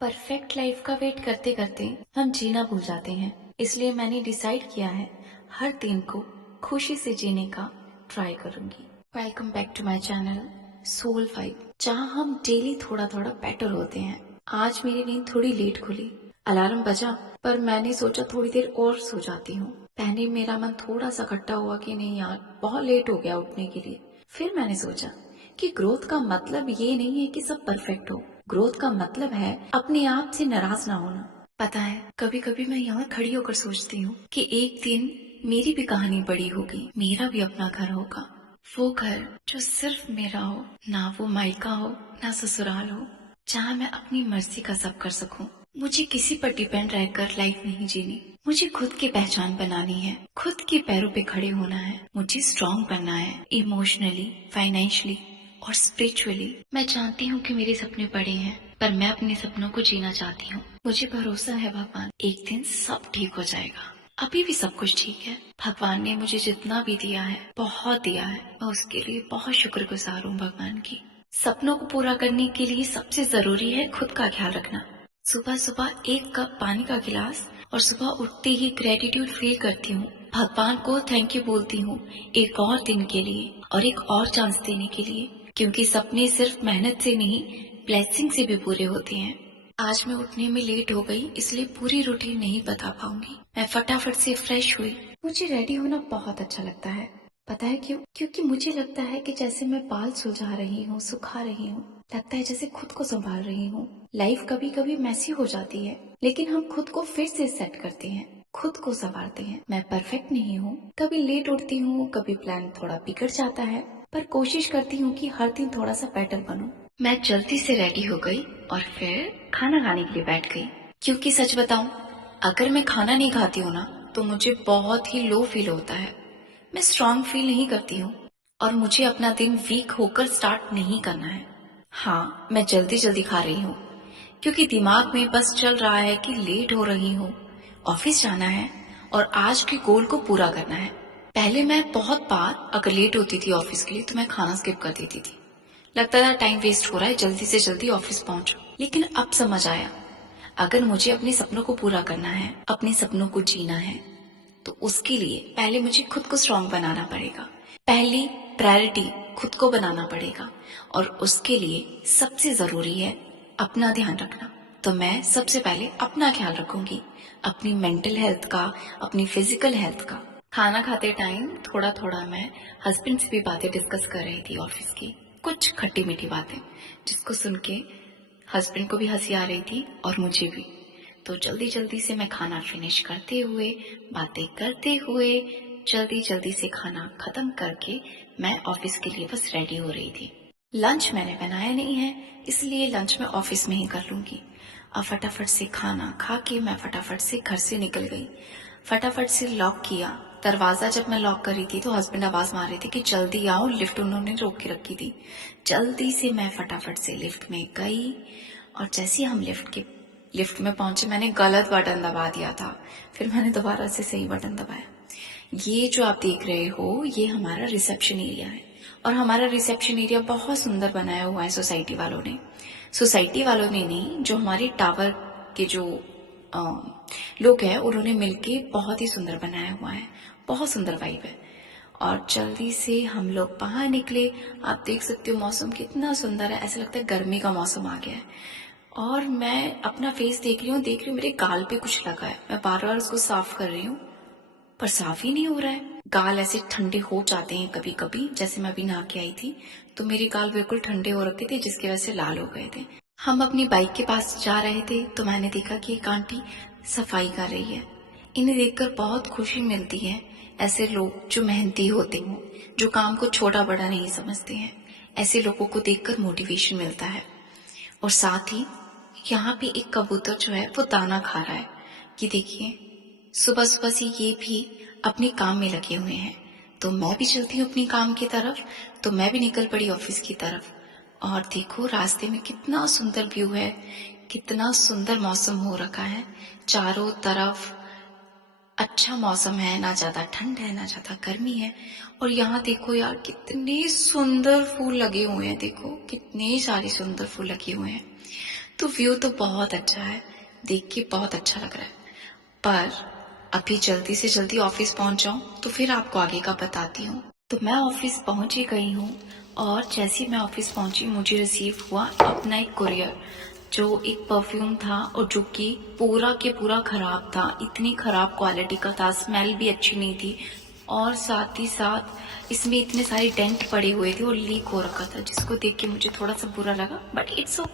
Perfect life का wait करते करते हम जीना भूल जाते हैं। इसलिए मैंने डिसाइड किया है हर दिन को खुशी से जीने का ट्राई करूंगी। Welcome back to my channel soul vibe, जहां हम डेली थोड़ा थोड़ा बेटर होते हैं। आज मेरी नींद थोड़ी लेट खुली, अलार्म बजा, पर मैंने सोचा थोड़ी देर और सो जाती हूँ। पहले मेरा मन थोड़ा सा खट्टा हुआ कि नहीं यार, बहुत लेट हो गया उठने के लिए। फिर मैंने सोचा कि ग्रोथ का मतलब ये नहीं है कि सब परफेक्ट हो। ग्रोथ का मतलब है अपने आप से नाराज ना होना। पता है, कभी कभी मैं यहाँ खड़ी होकर सोचती हूँ कि एक दिन मेरी भी कहानी बड़ी होगी, मेरा भी अपना घर होगा। वो घर जो सिर्फ मेरा हो, ना वो मायका हो ना ससुराल हो, जहाँ मैं अपनी मर्जी का सब कर सकूं। मुझे किसी पर डिपेंड रहकर लाइफ नहीं जीनी। मुझे खुद की पहचान बनानी है, खुद के पैरों पे खड़े होना है। मुझे स्ट्रांग बनना है, इमोशनली, फाइनेंशियली और स्पिरिचुअली। मैं जानती हूँ कि मेरे सपने बड़े हैं, पर मैं अपने सपनों को जीना चाहती हूँ। मुझे भरोसा है भगवान, एक दिन सब ठीक हो जाएगा। अभी भी सब कुछ ठीक है। भगवान ने मुझे जितना भी दिया है, बहुत दिया है। मैं उसके लिए बहुत शुक्रगुजार हूँ भगवान की। सपनों को पूरा करने के लिए सबसे जरूरी है खुद का ख्याल रखना। सुबह सुबह 1 कप पानी का गिलास और सुबह उठते ही ग्रेटिट्यूड फील करती हूँ। भगवान को थैंक यू बोलती हूँ एक और दिन के लिए और एक और चांस देने के लिए, क्योंकि सपने सिर्फ मेहनत से नहीं, ब्लेसिंग से भी पूरे होते हैं। आज मैं उठने में लेट हो गई, इसलिए पूरी रूटीन नहीं बता पाऊंगी। मैं फटाफट से फ्रेश हुई। मुझे रेडी होना बहुत अच्छा लगता है। पता है क्यों? क्योंकि मुझे लगता है कि जैसे मैं बाल सुलझा रही हूँ, सुखा रही हूँ। लगता है जैसे खुद को संभाल रही हूँ। लाइफ कभी कभी मैसी हो जाती है, लेकिन हम खुद को फिर से सेट करते हैं, खुद को संवारते हैं। मैं परफेक्ट नहीं हूँ, कभी लेट उठती हूँ, कभी प्लान थोड़ा बिगड़ जाता है, पर कोशिश करती हूँ कि हर दिन थोड़ा सा बेटर बनूं। मैं जल्दी से रेडी हो गई और फिर खाना खाने के लिए बैठ गई। क्योंकि सच बताऊं, अगर मैं खाना नहीं खाती हूँ ना, तो मुझे बहुत ही लो फील होता है। मैं स्ट्रांग फील नहीं करती हूँ और मुझे अपना दिन वीक होकर स्टार्ट नहीं करना है। हाँ, मैं जल्दी जल्दी खा रही हूँ, क्योंकि दिमाग में बस चल रहा है कि लेट हो रही हूँ, ऑफिस जाना है और आज के गोल को पूरा करना है। पहले मैं बहुत बार अगर लेट होती थी ऑफिस के लिए तो मैं खाना स्किप कर देती थी। लगता था टाइम वेस्ट हो रहा है, जल्दी से जल्दी ऑफिस पहुंचो। लेकिन अब समझ आया, अगर मुझे अपने सपनों को पूरा करना है, अपने सपनों को जीना है, तो उसके लिए पहले मुझे खुद को स्ट्रांग बनाना पड़ेगा। पहली प्रायोरिटी खुद को बनाना पड़ेगा और उसके लिए सबसे जरूरी है अपना ध्यान रखना। तो मैं सबसे पहले अपना ख्याल रखूंगी, अपनी मेंटल हेल्थ का, अपनी फिजिकल हेल्थ का। खाना खाते टाइम थोड़ा थोड़ा मैं हस्बैंड से भी बातें डिस्कस कर रही थी ऑफिस की, कुछ खट्टी मीठी बातें, जिसको सुन के हस्बैंड को भी हंसी आ रही थी और मुझे भी। तो जल्दी जल्दी से मैं खाना फिनिश करते हुए, बातें करते हुए, जल्दी जल्दी से खाना खत्म करके मैं ऑफिस के लिए बस रेडी हो रही थी। लंच मैंने बनाया नहीं है, इसलिए लंच मैं ऑफिस में ही कर लूंगी। अब फटाफट से खाना खा के मैं फटाफट से घर से निकल गई। फटाफट से लॉक किया दरवाजा। जब मैं लॉक कर रही थी तो हस्बैंड आवाज मार रहे थे कि जल्दी आओ, लिफ्ट उन्होंने रोक के रखी थी। जल्दी से मैं फटाफट से लिफ्ट में गई और जैसे ही हम लिफ्ट में पहुंचे, मैंने गलत बटन दबा दिया था। फिर मैंने दोबारा से सही बटन दबाया। ये जो आप देख रहे हो, ये हमारा रिसेप्शन एरिया है और हमारा रिसेप्शन एरिया बहुत सुंदर बनाया हुआ है सोसाइटी वालों ने। सोसाइटी वालों ने नहीं, जो हमारे टावर के जो लोग हैं, उन्होंने मिलके बहुत ही सुंदर बनाया हुआ है। बहुत सुंदर वाइब है। और जल्दी से हम लोग बाहर निकले। आप देख सकते हो मौसम कितना सुंदर है, ऐसा लगता है गर्मी का मौसम आ गया है। और मैं अपना फेस देख रही हूँ मेरे गाल पे कुछ लगा है। मैं बार बार उसको साफ कर रही हूँ, पर साफ ही नहीं हो रहा है। गाल ऐसे ठंडे हो जाते हैं कभी कभी। जैसे मैं अभी नहा के आई थी तो मेरे गाल बिल्कुल ठंडे हो रखे थे, जिसकी वजह से लाल हो गए थे। हम अपनी बाइक के पास जा रहे थे तो मैंने देखा कि एक आंटी सफाई कर रही है। इन्हें देखकर बहुत खुशी मिलती है। ऐसे लोग जो मेहनती होते हैं, जो काम को छोटा बड़ा नहीं समझते हैं, ऐसे लोगों को देखकर मोटिवेशन मिलता है। और साथ ही यहाँ पे एक कबूतर जो है वो दाना खा रहा है। ये देखिए, सुबह सुबह से ये भी अपने काम में लगे हुए हैं। तो मैं भी चलती हूँ अपनी काम की तरफ। तो मैं भी निकल पड़ी ऑफिस की तरफ। और देखो रास्ते में कितना सुंदर व्यू है, कितना सुंदर मौसम हो रखा है। चारों तरफ अच्छा मौसम है, ना ज्यादा ठंड है ना ज्यादा गर्मी है। और यहाँ देखो यार, कितने सुंदर फूल लगे हुए हैं। देखो कितने सारे सुंदर फूल लगे हुए हैं। तो व्यू तो बहुत अच्छा है, देख के बहुत अच्छा लग रहा है, पर अभी जल्दी से जल्दी ऑफिस पहुंच जाऊं तो फिर आपको आगे का बताती हूँ। तो मैं ऑफिस पहुंच ही गई हूँ और जैसे ही मैं ऑफिस पहुंची मुझे रिसीव हुआ अपना एक कुरियर, जो एक परफ्यूम था और जो कि पूरा के पूरा खराब था, इतनी खराब क्वालिटी का था, स्मेल भी अच्छी नहीं थी और साथ ही साथ इसमें इतने सारे डेंट पड़े हुए थे और लीक हो रखा था, जिसको देख के मुझे थोड़ा सा बुरा लगा, बट इट्स ओके।